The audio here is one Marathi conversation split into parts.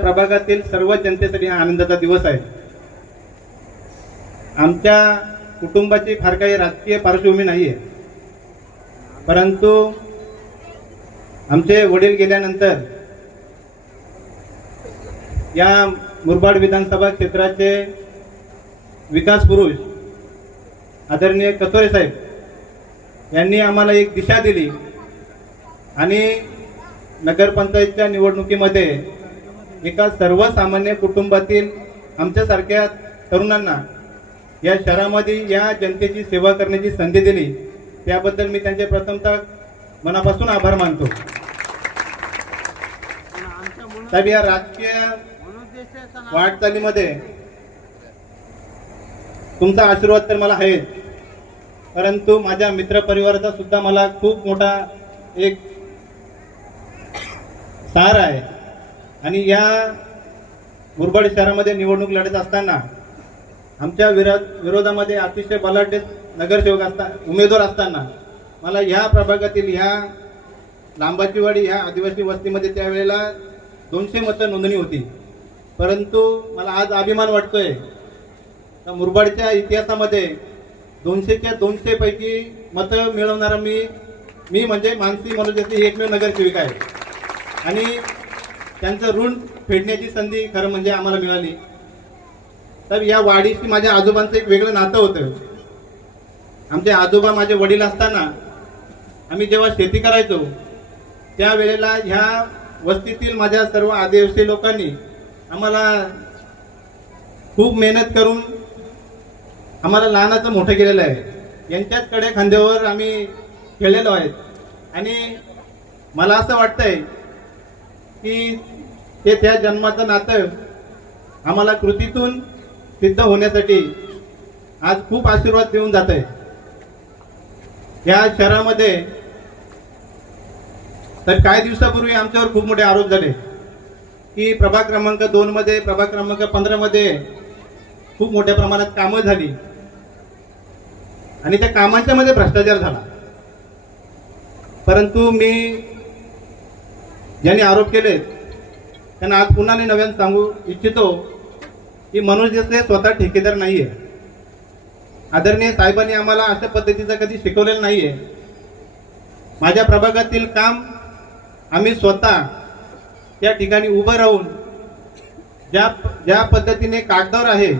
प्रभागातील सर्व जनतेसाठी हा आनंदाचा दिवस आहे. आमच्या कुटुंबाची फार काही राजकीय पार्श्वभूमी नाही आहे परंतु आमचे वडील गेल्यानंतर या मुरबाड विधानसभा क्षेत्राचे विकास पुरुष आदरणीय कतोरे साहेब यांनी आम्हाला एक दिशा दिली आणि नगरपंचायतच्या निवडणुकीमध्ये एका सर्वसामान्य कुटुंबातील आमच्यासारख्या तरुणांना या शहरामध्ये या जनतेची सेवा करण्याची संधी दिली. त्याबद्दल मी त्यांचे प्रथमतः मनापासून आभार मानतो. साहेब या राजकीय वाटचालीमध्ये तुमचा आशीर्वाद तर मला आहेच. परंतु माझ्या मित्रपरिवाराचा सुद्धा मला खूप मोठा एक सहारा आहे. आणि या मुरबाड शहरामध्ये निवडणूक लढत असताना आमच्या विरोध विरोधामध्ये अतिशय बलाढ्य नगरसेवक असता उमेदवार असताना मला ह्या प्रभागातील ह्या लांबाचीवाडी ह्या आदिवासी वस्तीमध्ये त्यावेळेला दोनशे मतं नोंदणी होती. परंतु मला आज अभिमान वाटतोय का मुरबाडच्या इतिहासामध्ये दोनशेच्या दोनशेपैकी मतं मिळवणारा मी मी म्हणजे मानसी मनोजती ही एकमेव नगरसेविका आहे. आणि त्यांचं ऋण फेडण्याची संधी खरं म्हणजे आम्हाला मिळाली. तर या वाडीशी माझ्या आजोबांचं एक वेगळं नातं होतं. आमचे आजोबा माझे वडील असताना आम्ही जेव्हा शेती करायचो त्यावेळेला ह्या वस्तीतील माझ्या सर्व आदिवासी लोकांनी आम्हाला खूप मेहनत करून आम्हाला लहानाचं मोठं केलेलं आहे. यांच्याच कडे खांद्यावर आम्ही खेळलेलो आहेत आणि मला असं वाटतंय की हे त्या जन्माचं नातं आम्हाला कृतीतून सिद्ध होण्यासाठी आज खूप आशीर्वाद देऊन जात आहे या शहरामध्ये तर काही दिवसापूर्वी आमच्यावर खूप मोठे आरोप झाले की प्रभाग क्रमांक दोनमध्ये प्रभाग क्रमांक पंधरामध्ये खूप मोठ्या प्रमाणात कामं झाली. आणि त्या कामांच्या मध्ये भ्रष्टाचार झाला. परंतु मी ज्यांनी आरोप केले त्यांना आज पुन्हा मी नव्यानं सांगू इच्छितो की मनोज देसाई स्वतः ठेकेदार नाहीये. आदरणीय साहेबांनी आम्हाला अशा पद्धतीचं कधी शिकवलेलं नाहीये. माझ्या प्रभागातील काम आम्ही स्वतः त्या ठिकाणी उभं राहून ज्या ज्या पद्धतीने कागदावर आहे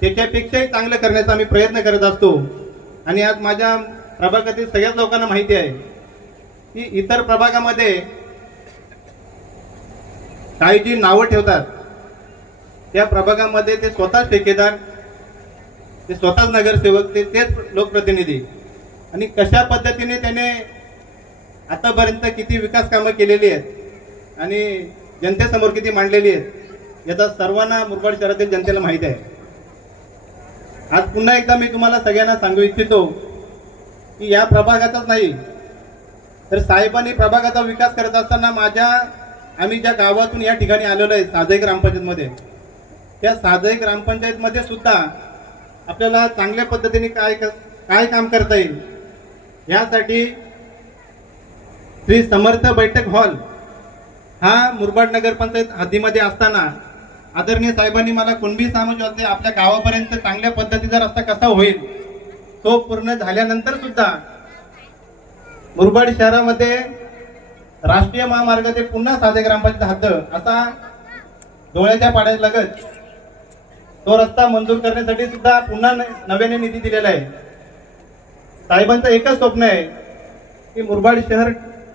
त्याच्यापेक्षाही चांगलं करण्याचा आम्ही प्रयत्न करत असतो. आणि आज माझ्या प्रभागातील सगळ्याच लोकांना माहिती आहे की इतर प्रभागामध्ये काही जी नावं ठेवतात. त्या प्रभागामध्ये ते स्वतः ठेकेदार ते स्वतःच नगरसेवक ते तेच लोकप्रतिनिधी. आणि कशा पद्धतीने त्याने आतापर्यंत किती विकास कामं केलेली आहेत आणि जनतेसमोर किती मांडलेली आहेत याचा सर्वांना मुरबाड शहरातील जनतेला माहीत आहे. आज पुन्हा एकदा मी तुम्हाला सगळ्यांना सांगू इच्छितो की या प्रभागाचाच नाही तर साहेबांनी प्रभागाचा विकास करत असताना माझ्या आम्ही ज्या गावातून या ठिकाणी आलेलो आहे साधई ग्रामपंचायतमध्ये त्या साधई ग्रामपंचायतमध्ये सुद्धा आपल्याला चांगल्या पद्धतीने काय क- काय काम करता येईल यासाठी श्री समर्थ बैठक हॉल हा मुरबाड नगरपंचायत हद्दीमध्ये असताना आदरणीय साहेबांनी मला कुणबी समाजाचे आपल्या गावापर्यंत चांगल्या पद्धतीचा रस्ता कसा होईल तो पूर्ण झाल्यानंतर सुद्धा मुरबाड शहरामध्ये राष्ट्रीय महामार्ग ते पुन्हा साधे ग्रामपंचायत हद्द असा डोळ्याच्या पाड्यात लगत तो रस्ता मंजूर करण्यासाठी सुद्धा पुन्हा नव्याने निधी दिलेला आहे. साहेबांचं एकच स्वप्न आहे की मुरबाड शहर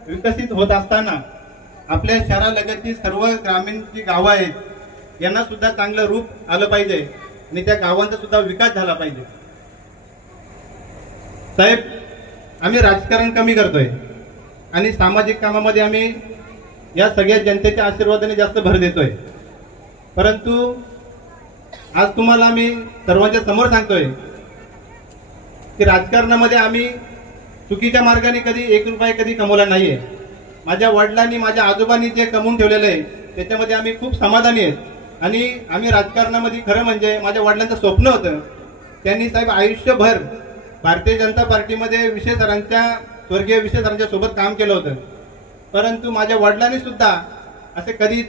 विकसित होत असताना आपल्या शहरालगतची सर्व ग्रामीण जी गावं आहेत यांना सुद्धा चांगलं रूप आलं पाहिजे आणि त्या गावांचा सुद्धा विकास झाला पाहिजे. साहेब आम्ही राजकारण कमी करतोय. आणि सामाजिक कामामध्ये आम्ही या सगळ्या जनतेच्या आशीर्वादाने जास्त भर देतोय. परंतु आज तुम्हाला आम्ही सर्वांच्या समोर सांगतोय की राजकारणामध्ये आम्ही चुकीच्या मार्गाने कधी एक रुपये कधी कमवला नाहीये. माझ्या वडिलांनी माझ्या आजोबांनी जे कमवून ठेवलेलं आहे त्याच्यामध्ये आम्ही खूप समाधानी आहेत. आणि आम्ही राजकारणामध्ये खरं म्हणजे माझ्या वडिलांचं स्वप्न होतं. त्यांनी साहेब आयुष्यभर भारतीय जनता पार्टीमध्ये विशेष सरांच्या स्वर्गीय विशेष सोबत काम केलं होतं. परंतु माझ्या वडिलांनी सुद्धा असे कधी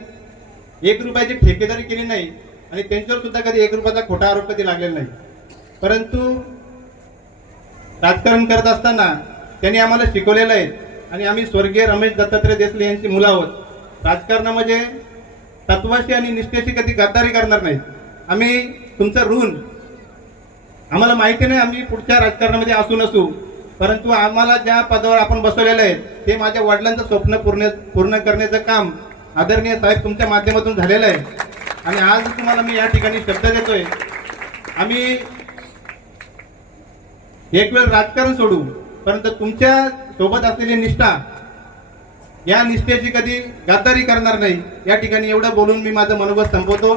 एक रुपयाची ठेकेदारी केली नाही आणि त्यांच्यावर सुद्धा कधी एक रुपयाचा खोटा आरोप कधी लागलेला नाही. परंतु राजकारण करत असताना त्यांनी आम्हाला शिकवलेलं आहे आणि आम्ही स्वर्गीय रमेश दत्तात्रय देसले यांची मुलं आहोत. राजकारणामध्ये तत्वाशी आणि निष्ठेशी कधी गद्दारी करणार नाही आम्ही तुमचं ऋण आम्हाला माहिती नाही आम्ही पुढच्या राजकारणामध्ये असू नसू. परंतु आम्हाला ज्या पदावर आपण बसवलेलं आहे ते माझ्या वडिलांचं स्वप्न पूर्ण पूर्ण करण्याचं काम आदरणीय साहेब तुमच्या माध्यमातून झालेलं आहे. आणि आज तुम्हाला मी या ठिकाणी शब्द देतोय. आम्ही एक वेळ राजकारण सोडू परंतु तुमच्यासोबत असलेली निष्ठा या निष्ठेची कधी गद्दारी करणार नाही या ठिकाणी एवढं बोलून मी माझं मनोगत संपवतो.